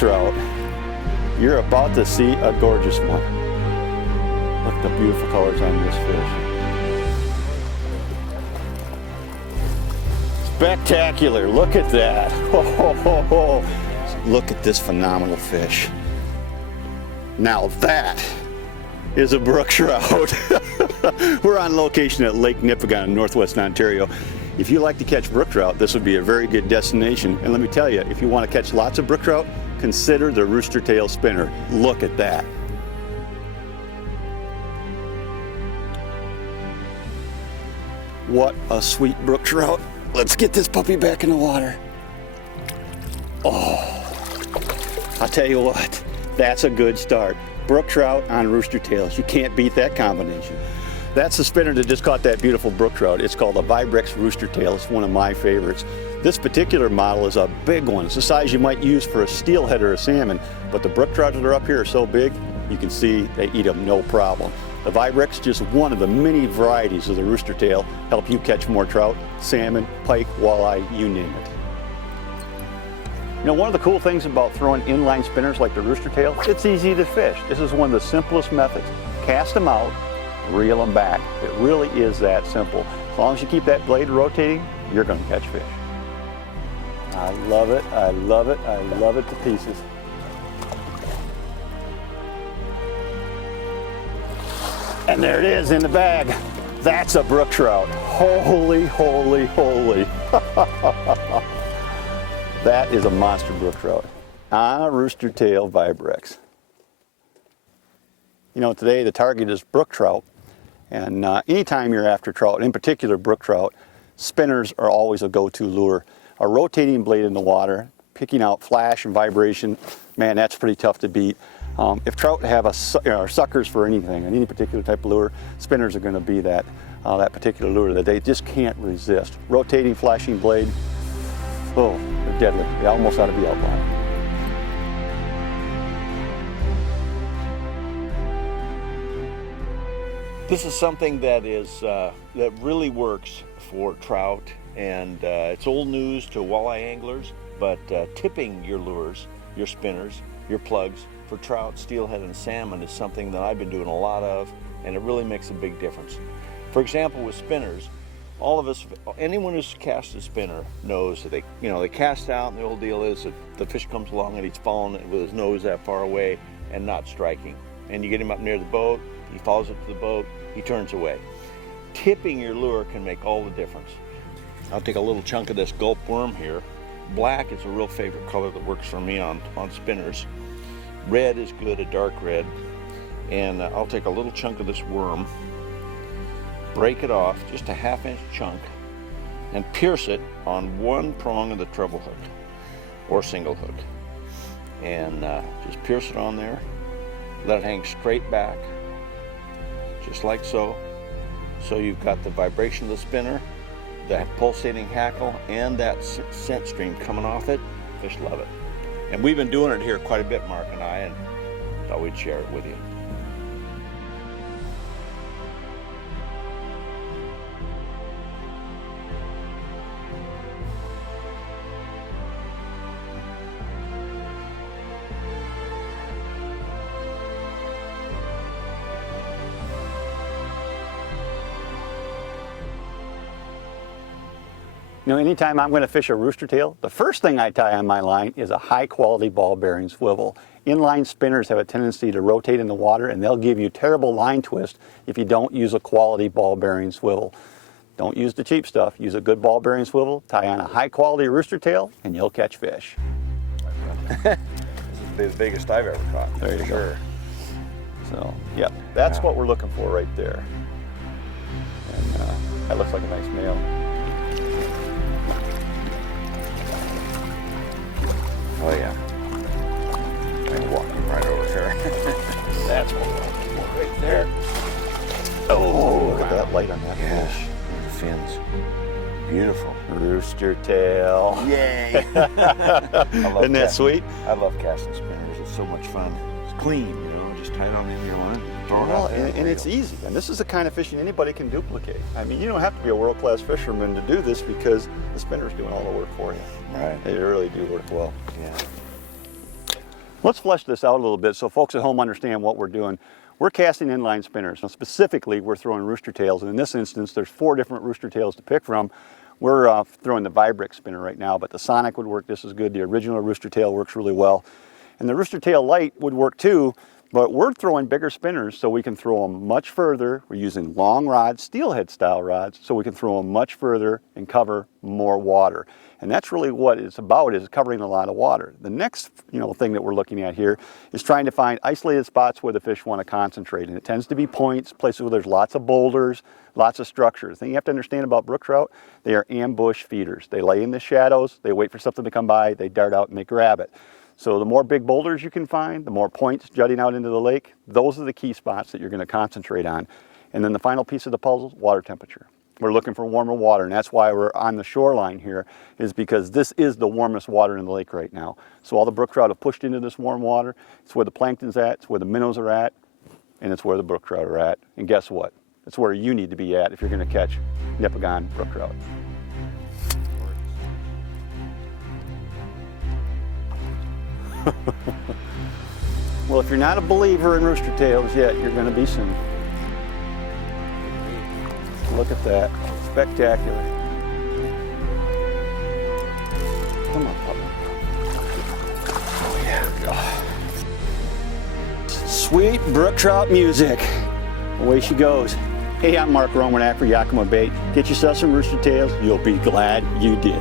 trout. You're about to see a gorgeous one. Look at the beautiful colors on this fish. Spectacular, look at that. Look at this phenomenal fish. Now that is a brook trout. We're on location at Lake Nipigon in northwest Ontario. If you like to catch brook trout, this would be a very good destination. And let me tell you, if you want to catch lots of brook trout, consider the Rooster Tail spinner. Look at that. What a sweet brook trout. Let's get this puppy back in the water. Oh, I'll tell you what, that's a good start. Brook trout on rooster tails. You can't beat that combination. That's the spinner that just caught that beautiful brook trout. It's called a Vibrex Rooster Tail. It's one of my favorites. This particular model is a big one. It's the size you might use for a steelhead or a salmon, but the brook trout that are up here are so big, you can see they eat them no problem. The Vibrex, just one of the many varieties of the Rooster Tail, help you catch more trout, salmon, pike, walleye, you name it. You know, one of the cool things about throwing inline spinners like the Rooster Tail, it's easy to fish. This is one of the simplest methods. Cast them out, reel them back. It really is that simple. As long as you keep that blade rotating, you're going to catch fish. I love it, I love it, I love it to pieces. And there it is in the bag. That's a brook trout. Holy, holy, holy. That is a monster brook trout on a Rooster Tail Vibrex. You know, today the target is brook trout, and anytime you're after trout, in particular brook trout, spinners are always a go-to lure. A rotating blade in the water, picking out flash and vibration, man, that's pretty tough to beat. If trout have are suckers for anything, any particular type of lure, spinners are going to be that particular lure that they just can't resist. Rotating, flashing blade, oh, they're deadly. They almost ought to be outlawed. This is something that that really works for trout, and it's old news to walleye anglers, but tipping your lures, your spinners, your plugs for trout, steelhead, and salmon is something that I've been doing a lot of, and it really makes a big difference. For example, with spinners, all of us, anyone who's cast a spinner knows that they cast out, and the old deal is that the fish comes along and he's falling with his nose that far away and not striking. And you get him up near the boat, he follows it to the boat, he turns away. Tipping your lure can make all the difference. I'll take a little chunk of this gulp worm here. Black is a real favorite color that works for me on spinners. Red is good, a dark red. And I'll take a little chunk of this worm, break it off, just a ½ inch chunk, and pierce it on one prong of the treble hook or single hook. And just pierce it on there, let it hang straight back, just like so. So you've got the vibration of the spinner, that pulsating hackle, and that scent stream coming off it. Fish love it. And we've been doing it here quite a bit, Mark and I, and thought we'd share it with you. You know, anytime I'm going to fish a rooster tail, the first thing I tie on my line is a high quality ball bearing swivel. Inline spinners have a tendency to rotate in the water, and they'll give you terrible line twist if you don't use a quality ball bearing swivel. Don't use the cheap stuff. Use a good ball bearing swivel, tie on a high quality rooster tail, and you'll catch fish. This is the biggest I've ever caught. There you go. So, yep, that's what we're looking for right there. And that looks like a nice male. Oh yeah. I'm walking right over here. That's what we're looking for right there. Oh, look at that light on that fish. The fins. Beautiful. Rooster tail. Yay! Isn't that sweet? I love casting spinners. It's so much fun. It's clean, you know, just tie it on the end of your line. Well, and it's easy. And this is the kind of fishing anybody can duplicate. I mean, you don't have to be a world-class fisherman to do this because the spinner's doing all the work for you. Right. They really do work well. Yeah. Let's flesh this out a little bit so folks at home understand what we're doing. We're casting inline spinners. Now specifically, we're throwing rooster tails, and in this instance, there's 4 different rooster tails to pick from. We're throwing the Vibrix spinner right now, but the Sonic would work just as good. The original rooster tail works really well. And the Rooster Tail Light would work too, but we're throwing bigger spinners so we can throw them much further. We're using long rods, steelhead style rods, so we can throw them much further and cover more water. And that's really what it's about, is covering a lot of water. The next thing that we're looking at here is trying to find isolated spots where the fish want to concentrate. And it tends to be points, places where there's lots of boulders, lots of structure. The thing you have to understand about brook trout, they are ambush feeders. They lay in the shadows, they wait for something to come by, they dart out and they grab it. So the more big boulders you can find, the more points jutting out into the lake, those are the key spots that you're going to concentrate on. And then the final piece of the puzzle, water temperature. We're looking for warmer water, and that's why we're on the shoreline here, is because this is the warmest water in the lake right now. So all the brook trout have pushed into this warm water. It's where the plankton's at, it's where the minnows are at, and it's where the brook trout are at. And guess what? It's where you need to be at if you're going to catch Nipigon brook trout. Well, if you're not a believer in rooster tails yet, you're going to be soon. Look at that. Spectacular. Come on, puppy. Oh, yeah. Oh. Sweet brook trout music. Away she goes. Hey, I'm Romanack for Yakima Bait. Get yourself some rooster tails. You'll be glad you did.